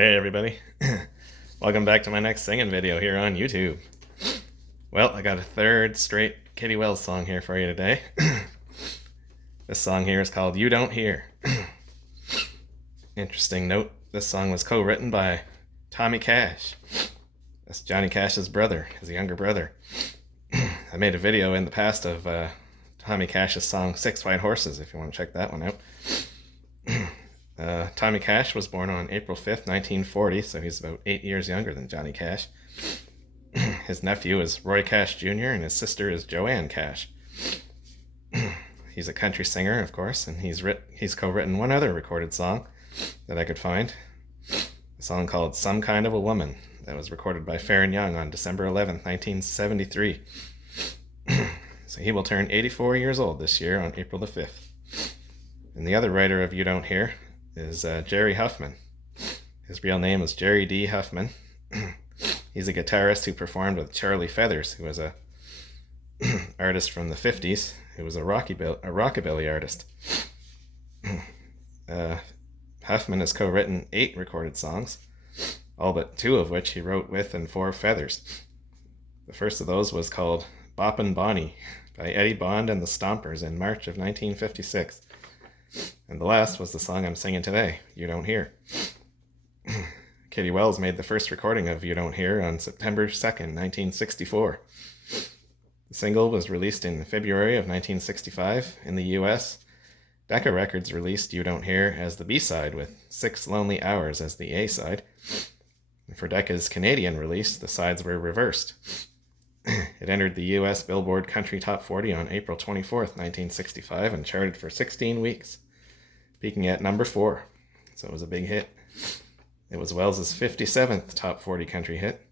Hey everybody, welcome back to my next singing video here on YouTube. Well, I got a third straight Kitty Wells song here for you today. This song here is called You Don't Hear. Interesting note, this song was co-written by Tommy Cash. That's Johnny Cash's brother, his younger brother. I made a video in the past of Tommy Cash's song Six White Horses, if you want to check that one out. Tommy Cash was born on April 5th, 1940, so he's about 8 years younger than Johnny Cash. His nephew is Roy Cash Jr., and his sister is Joanne Cash. He's a country singer, of course, and he's co-written one other recorded song that I could find. A song called Some Kind of a Woman that was recorded by Fair and Young on December 11th, 1973. So he will turn 84 years old this year on April the 5th. And the other writer of You Don't Hear is Jerry Huffman. His real name is Jerry D. Huffman. He's a guitarist who performed with Charlie Feathers, who was a artist from the 50s, who was a rockabilly artist. Huffman has co-written 8 recorded songs, all but 2 of which he wrote with and for Feathers. The first of those was called Boppin' Bonnie by Eddie Bond and the Stompers in March of 1956. And the last was the song I'm singing today, You Don't Hear. Kitty Wells made the first recording of You Don't Hear on September 2nd, 1964. The single was released in February of 1965 in the US. Decca Records released You Don't Hear as the B-side with 6 Lonely Hours as the A-side. And for Decca's Canadian release, the sides were reversed. It entered the US Billboard Country Top 40 on April 24th, 1965 and charted for 16 weeks, peaking at number 4. So it was a big hit. It was Wells' 57th Top 40 country hit.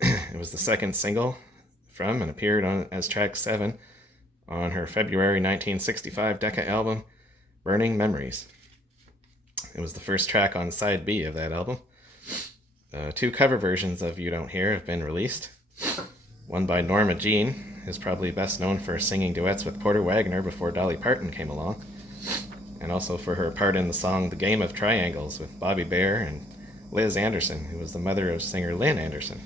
It was the second single from and appeared on as track 7 on her February 1965 Decca album, Burning Memories. It was the first track on side B of that album. 2 cover versions of You Don't Hear have been released. One by Norma Jean, who's probably best known for singing duets with Porter Wagoner before Dolly Parton came along, and also for her part in the song The Game of Triangles with Bobby Bare and Liz Anderson, who was the mother of singer Lynn Anderson.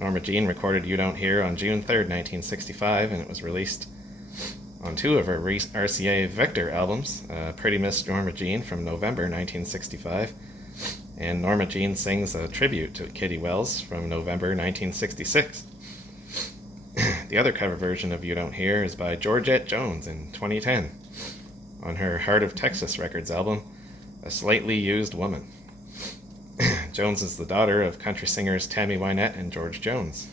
Norma Jean recorded You Don't Hear on June 3rd, 1965, and it was released on 2 of her RCA Vector albums, Pretty Miss Norma Jean from November 1965, and Norma Jean Sings a Tribute to Kitty Wells from November 1966. The other cover version of You Don't Hear is by Georgette Jones in 2010 on her Heart of Texas Records album, A Slightly Used Woman. Jones is the daughter of country singers Tammy Wynette and George Jones.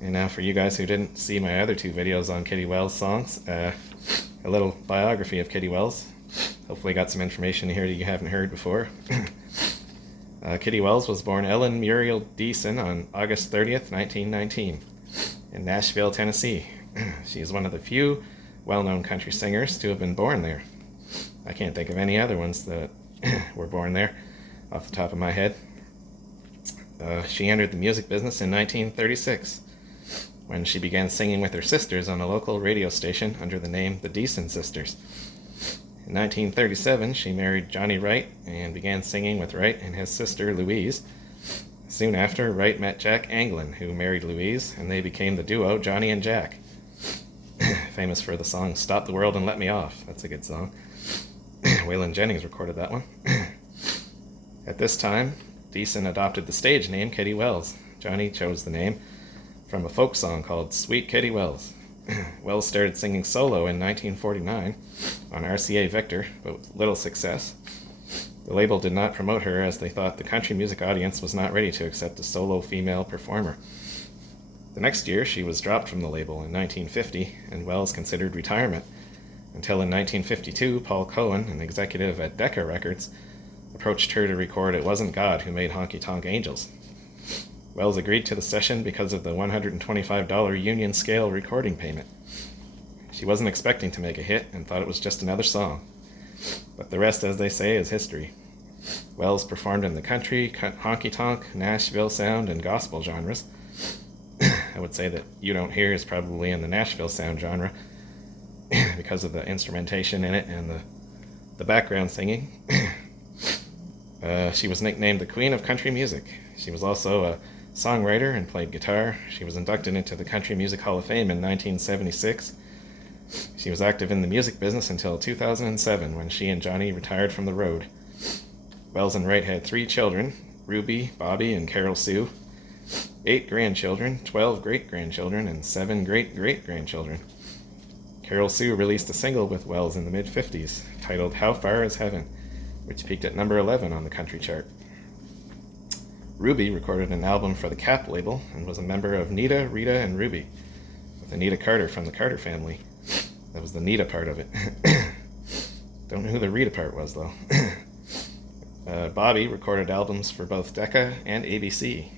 And now for you guys who didn't see my other 2 videos on Kitty Wells songs, a little biography of Kitty Wells. Hopefully got some information here that you haven't heard before. Kitty Wells was born Ellen Muriel Deason on August 30th, 1919, in Nashville, Tennessee. She is one of the few well-known country singers to have been born there. I can't think of any other ones that were born there off the top of my head. She entered the music business in 1936 when she began singing with her sisters on a local radio station under the name The Deason Sisters. In 1937, she married Johnny Wright and began singing with Wright and his sister Louise. Soon after, Wright met Jack Anglin, who married Louise, and they became the duo Johnny and Jack. Famous for the song Stop the World and Let Me Off. That's a good song. Waylon Jennings recorded that one. At this time, Deason adopted the stage name Kitty Wells. Johnny chose the name from a folk song called Sweet Kitty Wells. Wells started singing solo in 1949 on RCA Victor, but with little success. The label did not promote her as they thought the country music audience was not ready to accept a solo female performer. The next year, she was dropped from the label in 1950, and Wells considered retirement, until in 1952, Paul Cohen, an executive at Decca Records, approached her to record It Wasn't God Who Made Honky Tonk Angels. Wells agreed to the session because of the $125 union scale recording payment. She wasn't expecting to make a hit and thought it was just another song. But the rest, as they say, is history. Wells performed in the country, honky-tonk, Nashville sound, and gospel genres. I would say that You Don't Hear is probably in the Nashville sound genre because of the instrumentation in it and the background singing. She was nicknamed the Queen of Country Music. She was also a songwriter and played guitar. She was inducted into the Country Music Hall of Fame in 1976. She was active in the music business until 2007, when she and Johnny retired from the road. Wells and Wright had 3 children, Ruby, Bobby, and Carol Sue, 8 grandchildren, 12 great-grandchildren, and 7 great-great-grandchildren. Carol Sue released a single with Wells in the mid-50s, titled How Far Is Heaven, which peaked at number 11 on the country chart. Ruby recorded an album for the Cap label and was a member of Nita, Rita, and Ruby, with Anita Carter from the Carter family. That was the Nita part of it. Don't know who the Rita part was, though. Bobby recorded albums for both Decca and ABC.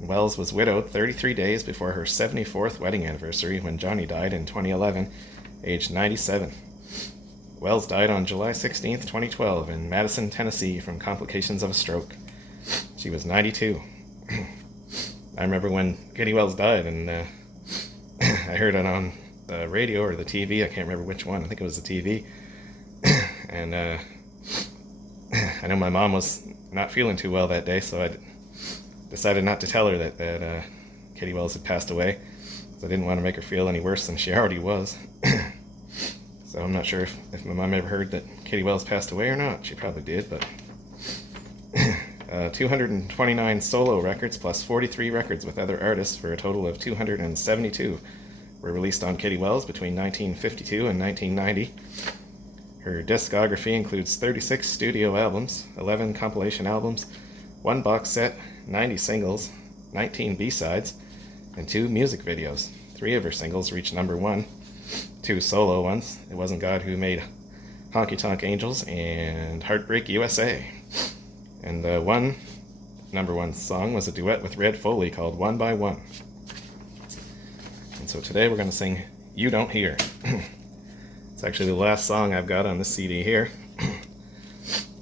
Wells was widowed 33 days before her 74th wedding anniversary when Johnny died in 2011, aged 97. Wells died on July 16, 2012, in Madison, Tennessee, from complications of a stroke. She was 92. I remember when Kitty Wells died, and I heard it on the radio or the TV. I can't remember which one. I think it was the TV. And I know my mom was not feeling too well that day, so I decided not to tell her that Kitty Wells had passed away, because I didn't want to make her feel any worse than she already was. So I'm not sure if my mom ever heard that Kitty Wells passed away or not. She probably did, but 229 solo records plus 43 records with other artists for a total of 272 were released on Kitty Wells between 1952 and 1990. Her discography includes 36 studio albums, 11 compilation albums, 1 box set, 90 singles, 19 B-sides, and 2 music videos. 3 of her singles reached number 1. 2 solo ones, It Wasn't God Who Made Honky Tonk Angels and Heartbreak USA. And 1 number 1 song was a duet with Red Foley called One by One. And so today we're going to sing You Don't Hear. It's actually the last song I've got on this CD here.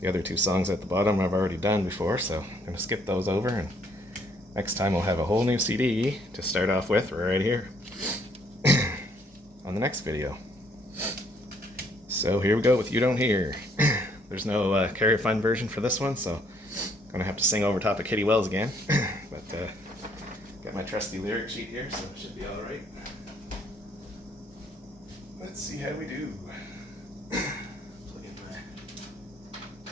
The other 2 songs at the bottom I've already done before, so I'm going to skip those over, and next time we'll have a whole new CD to start off with right here on the next video. So here we go with You Don't Hear. There's no Carry Fun version for this one, so I'm going to have to sing over top of Kitty Wells again. But got my trusty lyric sheet here, so it should be alright. Let's see how we do. Plug in my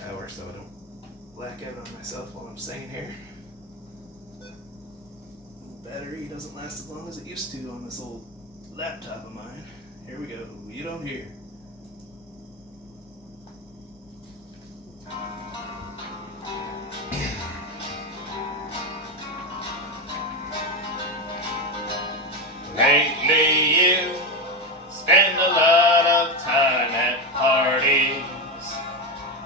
power so I don't black out on myself while I'm singing here. Battery doesn't last as long as it used to on this old laptop of mine. Here we go. You Don't Hear. Lately you spend a lot of time at parties,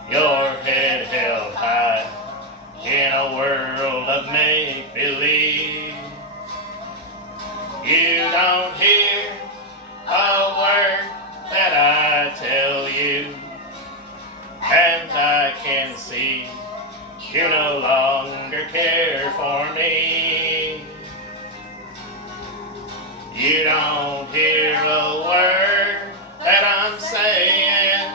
your head held high in a world of make-believe. You don't hear a word that I tell you, and I can see you no longer care for me. You don't hear a word that I'm saying,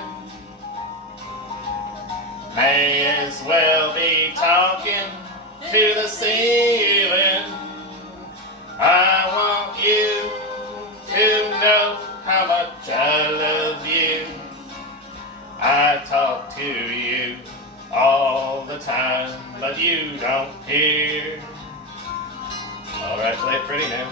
may as well be talking to the ceiling. I want you to know how much I love you. I talk to you all the time, but you don't hear. Alright, play it pretty now.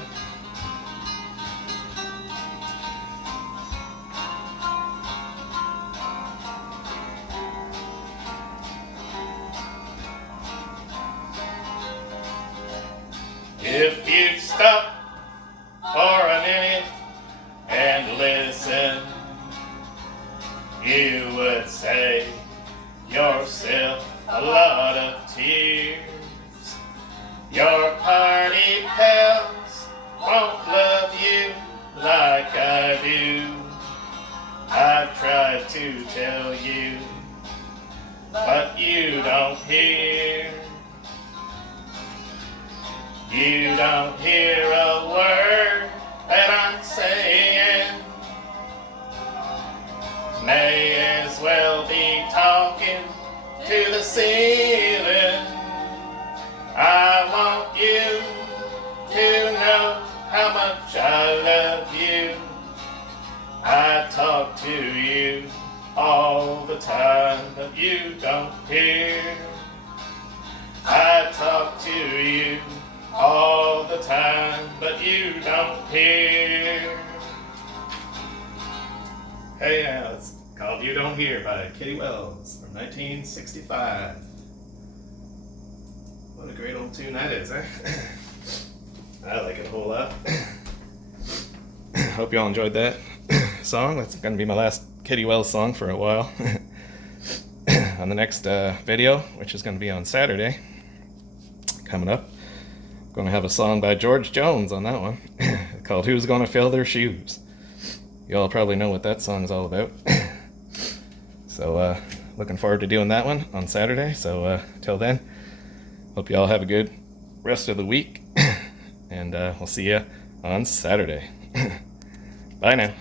If you'd stop for a minute and listen, you would save yourself a lot of tears. Your party pals won't love you like I do. I've tried to tell you, but you don't hear. You don't hear a word that I'm saying, may as well be talking to the ceiling. but you don't hear. I talk to you all the time, but you don't hear. Hey, yeah, it's called You Don't Hear by Kitty Wells from 1965. What a great old tune that is, eh? I like it a whole lot. Hope you all enjoyed that song. That's going to be my last Kitty Wells song for a while. On the next video, which is going to be on Saturday, coming up, I'm going to have a song by George Jones on that one called Who's Gonna Fill Their Shoes. You all probably know what that song is all about. So looking forward to doing that one on Saturday. So till then, hope you all have a good rest of the week, and we'll see you on Saturday. Bye now.